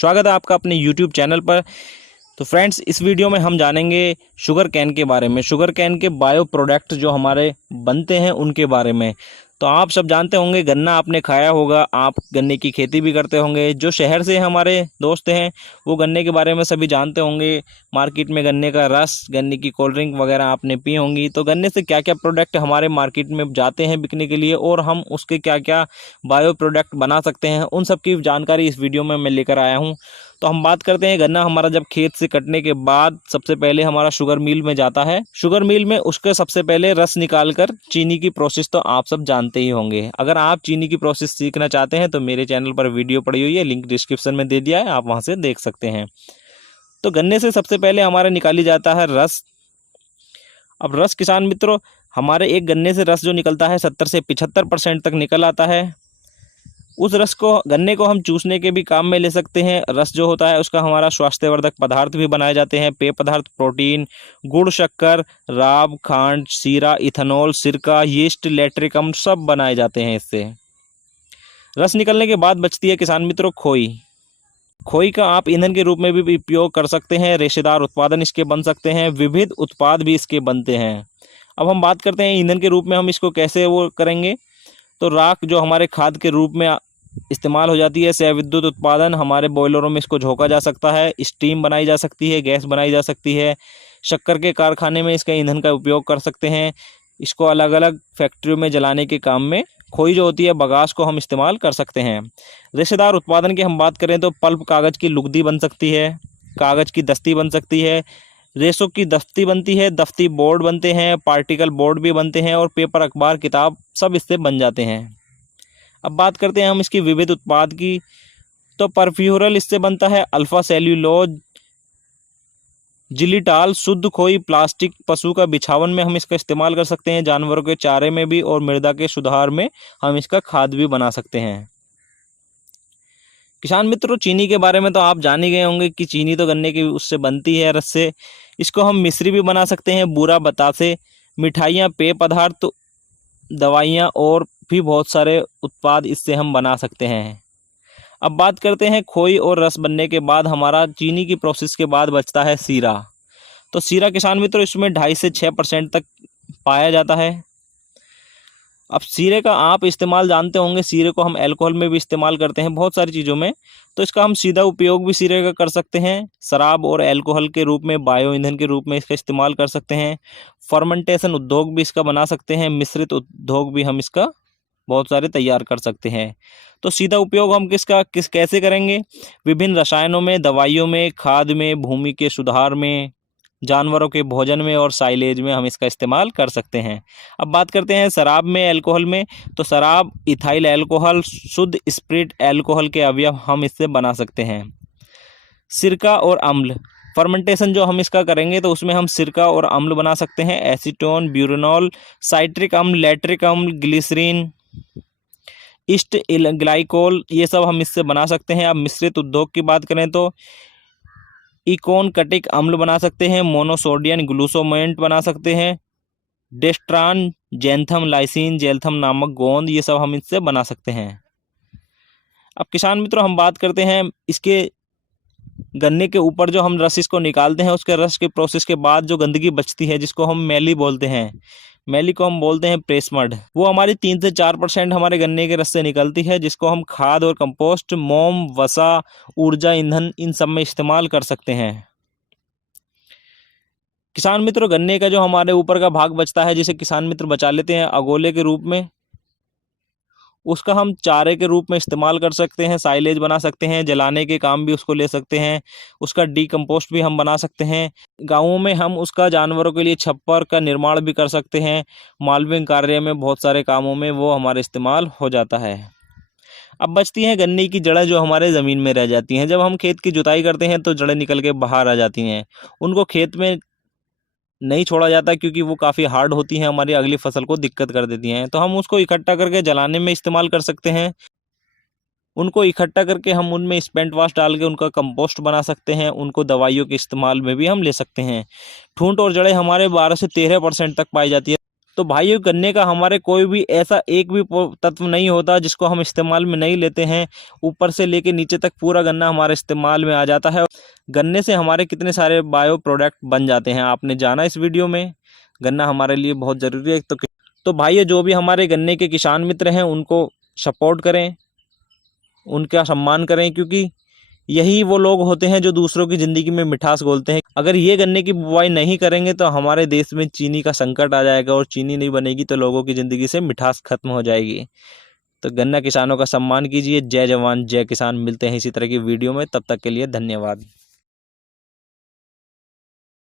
स्वागत है आपका अपने YouTube चैनल पर। तो फ्रेंड्स, इस वीडियो में हम जानेंगे शुगर कैन के बारे में, शुगर कैन के बायो प्रोडक्ट जो हमारे बनते हैं उनके बारे में। तो आप सब जानते होंगे, गन्ना आपने खाया होगा, आप गन्ने की खेती भी करते होंगे। जो शहर से हमारे दोस्त हैं वो गन्ने के बारे में सभी जानते होंगे। मार्केट में गन्ने का रस, गन्ने की कोल्ड ड्रिंक वगैरह आपने पी होंगी। तो गन्ने से क्या क्या प्रोडक्ट हमारे मार्केट में जाते हैं बिकने के लिए और हम उसके क्या क्या बायो प्रोडक्ट बना सकते हैं, उन सब की जानकारी इस वीडियो में मैं लेकर आया हूँ। तो हम बात करते हैं, गन्ना हमारा जब खेत से कटने के बाद सबसे पहले हमारा शुगर मिल में जाता है। शुगर मिल में उसके सबसे पहले रस निकालकर चीनी की प्रोसेस तो आप सब जानते ही होंगे। अगर आप चीनी की प्रोसेस सीखना चाहते हैं तो मेरे चैनल पर वीडियो पड़ी हुई है, लिंक डिस्क्रिप्शन में दे दिया है, आप वहां से देख सकते हैं। तो गन्ने से सबसे पहले हमारा निकाली जाता है रस। अब रस, किसान मित्रों, हमारे एक गन्ने से रस जो निकलता है 70 से 75% तक निकल आता है। उस रस को, गन्ने को हम चूसने के भी काम में ले सकते हैं। रस जो होता है उसका हमारा स्वास्थ्यवर्धक पदार्थ भी बनाए जाते हैं। पेय पदार्थ, प्रोटीन, गुड़, शक्कर, राब, खांड, सीरा, इथेनॉल, सिरका, यीस्ट, लैक्टिक अम्ल सब बनाए जाते हैं इससे। रस निकलने के बाद बचती है किसान मित्रों खोई। खोई का आप ईंधन के रूप में भी उपयोग कर सकते हैं। रेशेदार उत्पादन इसके बन सकते हैं, विविध उत्पाद भी इसके बनते हैं। अब हम बात करते हैं ईंधन के रूप में हम इसको कैसे वो करेंगे। तो राख जो हमारे खाद के रूप में इस्तेमाल हो जाती है। से विद्युत उत्पादन, हमारे बॉयलरों में इसको झोंका जा सकता है, स्टीम बनाई जा सकती है, गैस बनाई जा सकती है। शक्कर के कारखाने में इसका ईंधन का उपयोग कर सकते हैं। इसको अलग अलग फैक्ट्रियों में जलाने के काम में खोई जो होती है, बगास को हम इस्तेमाल कर सकते हैं। रेशेदार उत्पादन की हम बात करें तो पल्प, कागज़ की लुगदी बन सकती है, कागज़ की दस्ती बन सकती है, रेशों की दफ्ती बनती है, दफ्ती बोर्ड बनते हैं, पार्टिकल बोर्ड भी बनते हैं और पेपर, अखबार, किताब सब इससे बन जाते हैं। अब बात करते हैं हम इसकी विविध उत्पाद की। तो परफ्यूरल इससे बनता है, अल्फा सेल्यूलोज, जिलिटाल, शुद्ध खोई, प्लास्टिक, पशु का बिछावन में हम इसका इस्तेमाल कर सकते हैं, जानवरों के चारे में भी, और मृदा के सुधार में हम इसका खाद भी बना सकते हैं। किसान मित्रों, चीनी के बारे में तो आप जान ही गए होंगे कि चीनी तो गन्ने की उससे बनती है, रस से। इसको हम मिश्री भी बना सकते हैं, बूरा, बतासे, मिठाइयाँ, पेय पदार्थ, दवाइयाँ और भी बहुत सारे उत्पाद इससे हम बना सकते हैं। अब बात करते हैं खोई और रस बनने के बाद हमारा चीनी की प्रोसेस के बाद बचता है सीरा। तो सीरा किसान मित्रों, इसमें 2.5 से 6% तक पाया जाता है। अब सीरे का आप इस्तेमाल जानते होंगे, सीरे को हम अल्कोहल में भी इस्तेमाल करते हैं, बहुत सारी चीज़ों में। तो इसका हम सीधा उपयोग भी सीरे का कर सकते हैं। शराब और अल्कोहल के रूप में, बायो ईंधन के रूप में इसका इस्तेमाल कर सकते हैं। फर्मेंटेशन उद्योग भी इसका बना सकते हैं, मिश्रित उद्योग भी हम इसका बहुत सारे तैयार कर सकते हैं। तो सीधा उपयोग हम कैसे करेंगे? विभिन्न रसायनों में, दवाइयों में, खाद में, भूमि के सुधार में, जानवरों के भोजन में और साइलेज में हम इसका इस्तेमाल कर सकते हैं। अब बात करते हैं शराब में, अल्कोहल में। तो शराब, इथाइल अल्कोहल, शुद्ध स्प्रिट अल्कोहल के अवयव हम इससे बना सकते हैं। सिरका और अम्ल, फर्मेंटेशन जो हम इसका करेंगे तो उसमें हम सिरका और अम्ल बना सकते हैं। एसीटोन, ब्यूरेनॉल, साइट्रिक अम्ल, लैक्टिक अम्ल, ग्लिसरीन, ईस्ट, ग्लाइकोल, ये सब हम इससे बना सकते हैं। अब मिश्रित उद्योग की बात करें तो इकोनकटिक अम्ल बना सकते हैं, मोनोसोडियम ग्लूकोमेट बना सकते हैं, डेस्ट्रान, जैंथम, लाइसिन, जैल्थम नामक गोंद, ये सब हम इससे बना सकते हैं। अब किसान मित्रों, हम बात करते हैं इसके गन्ने के ऊपर जो हम रस इसको निकालते हैं, उसके रस के प्रोसेस के बाद जो गंदगी बचती है, जिसको हम मैली बोलते हैं, मैली को हम बोलते हैं प्रेस मड, वो हमारी 3 से 4% हमारे गन्ने के रस से निकलती है, जिसको हम खाद और कंपोस्ट, मोम, वसा, ऊर्जा ईंधन, इन सब में इस्तेमाल कर सकते हैं। किसान मित्रों, गन्ने का जो हमारे ऊपर का भाग बचता है, जिसे किसान मित्र बचा लेते हैं अगोले के रूप में, उसका हम चारे के रूप में इस्तेमाल कर सकते हैं, साइलेज बना सकते हैं, जलाने के काम भी उसको ले सकते हैं, उसका डीकम्पोस्ट भी हम बना सकते हैं। गाँवों में हम उसका जानवरों के लिए छप्पर का निर्माण भी कर सकते हैं। मालविंग कार्य में, बहुत सारे कामों में वो हमारे इस्तेमाल हो जाता है। अब बचती हैं गन्ने की जड़ें जो हमारे ज़मीन में रह जाती हैं। जब हम खेत की जुताई करते हैं तो जड़ें निकल के बाहर आ जाती हैं, उनको खेत में नहीं छोड़ा जाता क्योंकि वो काफ़ी हार्ड होती हैं, हमारी अगली फसल को दिक्कत कर देती हैं। तो हम उसको इकट्ठा करके जलाने में इस्तेमाल कर सकते हैं। उनको इकट्ठा करके हम उनमें स्पेंट वाश डाल के उनका कंपोस्ट बना सकते हैं। उनको दवाइयों के इस्तेमाल में भी हम ले सकते हैं। ठूंठ और जड़ें हमारे 12 से 13% तक पाई जाती है। तो भाइयों गन्ने का हमारे कोई भी ऐसा एक भी तत्व नहीं होता जिसको हम इस्तेमाल में नहीं लेते हैं। ऊपर से लेके नीचे तक पूरा गन्ना हमारे इस्तेमाल में आ जाता है। गन्ने से हमारे कितने सारे बायो प्रोडक्ट बन जाते हैं आपने जाना इस वीडियो में। गन्ना हमारे लिए बहुत ज़रूरी है। तो भाइयों जो भी हमारे गन्ने के किसान मित्र हैं उनको सपोर्ट करें, उनका सम्मान करें, क्योंकि यही वो लोग होते हैं जो दूसरों की ज़िंदगी में मिठास घोलते हैं। अगर ये गन्ने की बुवाई नहीं करेंगे तो हमारे देश में चीनी का संकट आ जाएगा, और चीनी नहीं बनेगी तो लोगों की ज़िंदगी से मिठास खत्म हो जाएगी। तो गन्ना किसानों का सम्मान कीजिए। जय जवान जय किसान। मिलते हैं इसी तरह की वीडियो में, तब तक के लिए धन्यवाद।